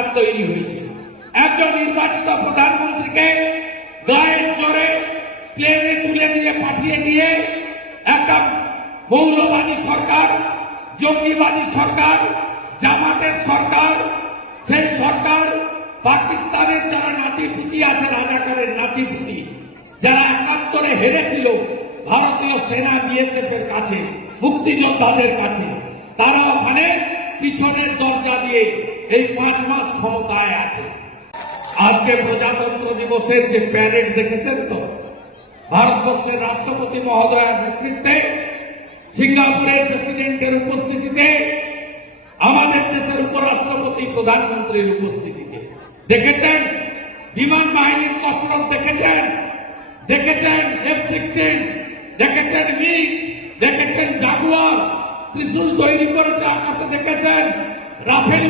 সরকার তৈরি হয়েছে। একজন নির্বাচিত প্রধানমন্ত্রীকে গায়ের জোরে প্লেনে তুলে নিয়ে পাঠিয়ে দিয়ে একটা মৌলবাদী সরকার, জঙ্গিবাদী সরকার, জামাতের সরকার, সেই সরকার পাকিস্তানের যারা নাতিপুতি আছে, রাজাকারের নাতিপুতি, যারা ৭১ হেরেছিল ভারতীয় সেনা বিএসএফ এর কাছে, মুক্তিযোদ্ধাদের কাছে, তারা ওখানে পিছনের দরজা দিয়ে এই ৫ মাস ক্ষমতায় আছে। আজকে প্রজাতন্ত্র দিবসের যে প্যারেড দেখেছেন তো, ভারতবর্ষের রাষ্ট্রপতি মহোদয়ের নেতৃত্বে, সিঙ্গাপুরের প্রেসিডেন্টের উপস্থিতিতে, আমাদের দেশের উপরাষ্ট্রপতি প্রধানমন্ত্রীর উপস্থিতিতে দেখেছেন বিমান বাহিনীর কসরত, দেখেছেন F-16, দেখেছেন মিগ, দেখেছেন জাগুয়ার, ত্রিশূল তৈরি করেছে আকাশে, দেখেছেন রাফেল।